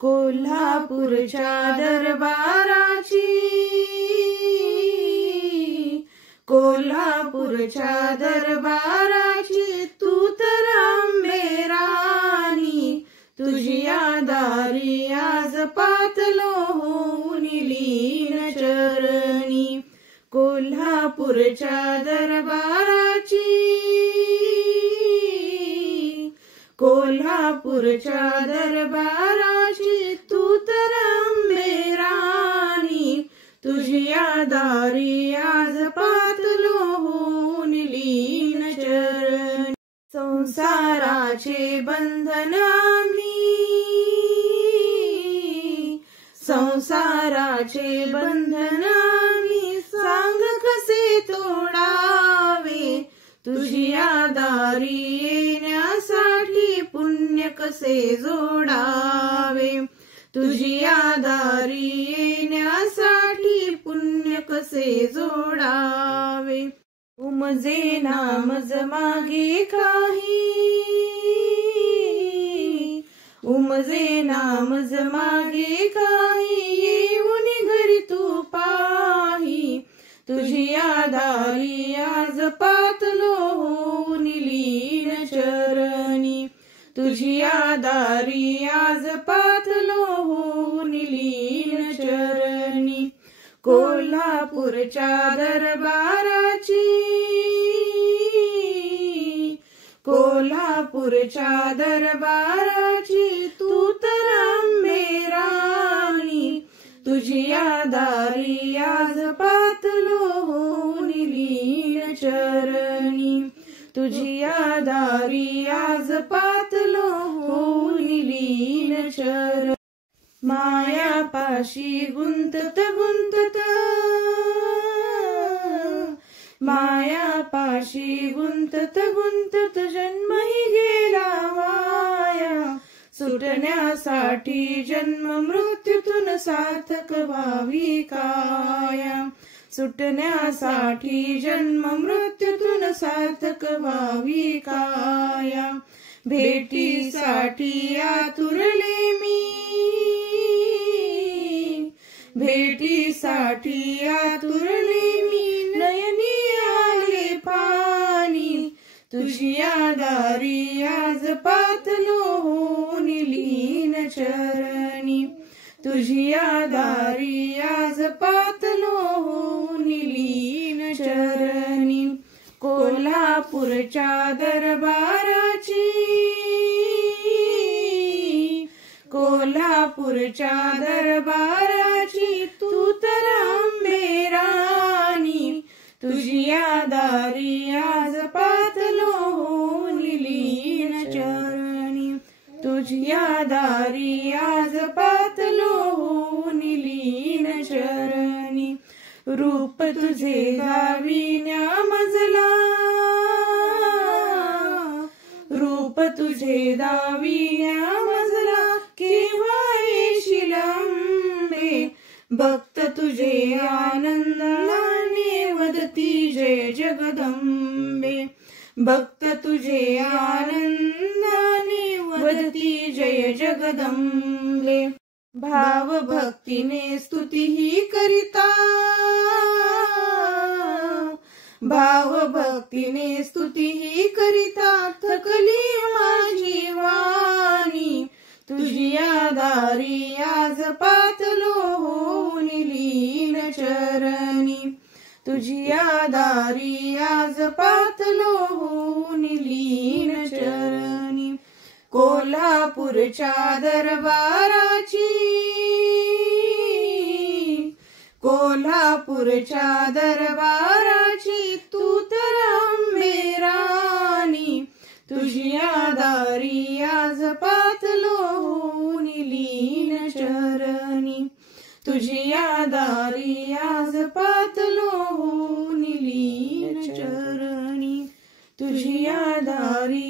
कोल्हापूरच्या दरबाराची, कोल्हापूरच्या दरबाराची तू तर अंबे राणी, तुझ्या दारी आज पातलो होऊन लीन चरणी. कोल्हापूरच्या दरबाराची, कोल्हापूरच्या दरबाराची तू तर अंबे राणी, तुझ्या दारी आज पातलो होऊन लीन चरणी. संसाराचे बंधन आम्ही, संसाराचे बंधन आम्ही सांग कसे तोडावे, तुझ्या दारी येण्यासाठी पुण्य कसे जोडावे, तुझ्या दारी येण्यासाठी पुण्य कसे जोडावे. उमजे नामज मागे काही, उमजे नामज मागे काही, येऊन घरी तू पाही, तुझ्या दारी आज पातलो होऊन लीन चरणी, तुझ्या दारी आज पातलो होऊन लीन चरणी. कोल्हापूरच्या दरबाराची, कोल्हापूरच्या दरबाराची तू तर अंबे राणी, तुझ्या दारी आज पातलो होऊन लीन चरणी, तुझ्या दारी आज पातलो होऊन लीन चरणी. मायापाशी गुंतत गुंतत, मायापाशी गुंतत गुंतत जन्मही गेला वाया, सुटण्यासाठी जन्म मृत्यूतून सार्थक व्हावी काया, सुटण्यासाठी जन्म मृत्यूतून सार्थक व्हावी काया. भेटीसाठी आतुरले मी, भेटीसाठी आतुरले मी, नयनी आले पाणी, तुझ्या दारी आज पातलो होऊन लीन चरणी, तुझ्या दारी आज पातलो होऊन लीन चरणी. कोल्हापूरच्या दरबाराची, कोल्हापूरच्या दरबाराची तू तर अंबे राणी, तुझ्या दारी आज पातलो होऊन लीन चरणी, तुझ्या दारी आज पातलो होऊन लीन चरणी. रूप तुझे दाविण्या मजला, रूप तुझे दाविण्या मजला, केव्हा येशील अंबे, भक्त तुझे आनंदाने वदती जय जगदंबे, भक्त तुझे आनंदाने वदती जय जगदंबे. भाव भक्तीने स्तुती ही करिता, भाव भक्तीने स्तुती ही करिता थकली माझी वाणी, तुझ्या दारी आज पातलो होऊन लीन चरणी, तुझ्या दारी आज पातलो होऊन लीन चरणी. कोल्हापूरच्या दरबाराची, कोल्हापूरच्या दरबाराची तू तर अंबे राणी, तुझ्या दारी आज पातलो होऊन लीन चरणी, तुझ्या दारी आज पातलो होऊन लीन चरणी, तुझ्या दारी